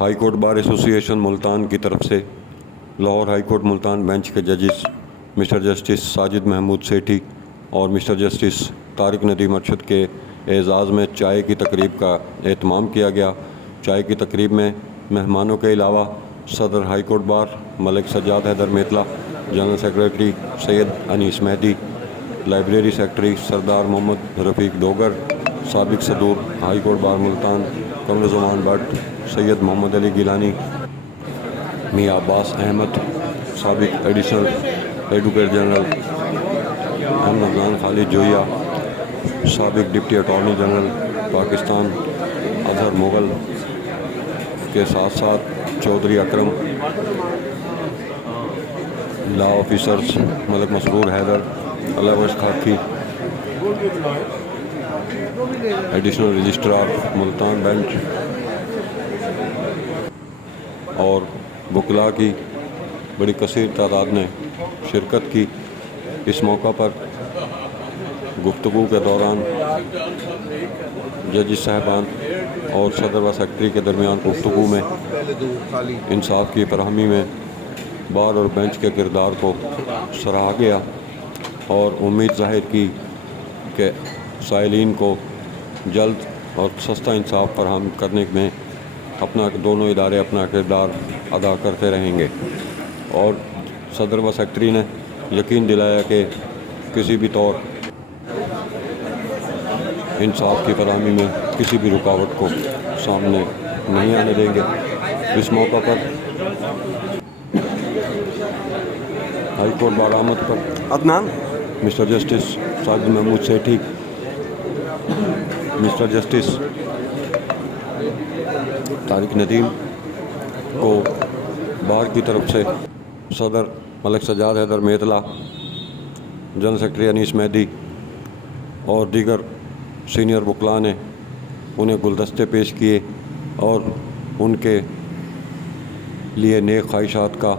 High court بار ایسوسی ایشن ملتان کی طرف سے Lahore high court Multan bench کے ججز مسٹر جسٹس ساجد محمود سیٹھی اور مسٹر جسٹس طارق ندیم ارشد کے اعزاز میں چائے کی تقریب کا اہتمام کیا گیا۔ چائے کی تقریب میں مہمانوں کے علاوہ صدر high court bar Malik Sajjad Haider Maitla, general secretary Syed Anis Mehdi, library secretary Sardar Muhammad Rafiq Dogar, سابق صدور high court bar Multan Qamaruzzaman Butt, Syed Muhammad Ali Gilani, Mian Abbas Ahmad, سابق additional advocate general M Ramzan Khalid Joiya, سابق deputy attorney general Pakistan Azhar Mughal کے ساتھ ساتھ چودھری اکرم، لا آفیسرز ملک مسرور حیدر، الاوش خاکی، ایڈیشنل رجسٹرار ملتان بینچ اور وکلاء کی بڑی کثیر تعداد نے شرکت کی۔ اس موقع پر گفتگو کے دوران ججز صاحبان اور صدر و سیکرٹری کے درمیان گفتگو میں انصاف کی فراہمی میں بار اور بینچ کے کردار کو سراہا گیا اور امید ظاہر کی کہ سائلین کو جلد اور سستا انصاف فراہم کرنے میں دونوں ادارے اپنا کردار ادا کرتے رہیں گے، اور صدر و سیکرٹری نے یقین دلایا کہ کسی بھی طور انصاف کی فراہمی میں کسی بھی رکاوٹ کو سامنے نہیں آنے دیں گے۔ اس موقع پر ہائی کورٹ بار احمد پر mister justice Sajid Mahmood Sethi, mister justice Tariq Nadeem کو بار کی طرف سے صدر ملک سجاد حیدر میتلا، جنرل سیکرٹری انیس مہدی اور دیگر سینئر وکلاء نے انہیں گلدستے پیش کیے اور ان کے لیے نیک خواہشات کا